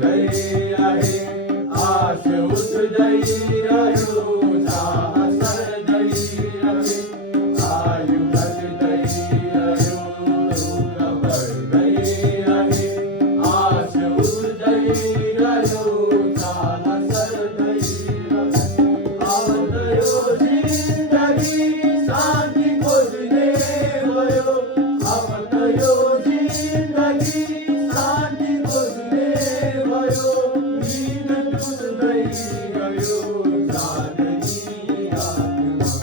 ગઈ રહે, આશ ઉતરી રહ્યો, સાહસ સર્જાઈ રહે, આયુ વધતી રહ્યો, દુઃખ ભરગઈ રહે, આશ ઉતરી રહ્યો, સાહસ સર્જાઈ રહે, આવતયો જિંદગી શાંતિ ખોજને ગયો, આવતયો જિંદગી શાંતિ ખોજને ગયો, નીંદ તૂટ ગઈ ગયો, સાધની આત્મા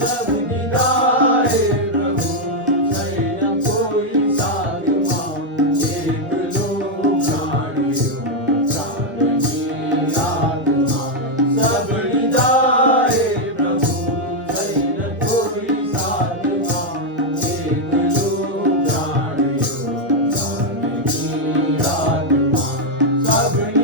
સબની ગાય પ્રભુ, શૈલમ કોઈ સાધમાં, એકલો પ્રાણિયો, સાધની આત્મા સબની ગાય પ્રભુ, શૈલમ કોઈ સાધમાં, એકલો પ્રાણિયો, સાધની આત્મા સબની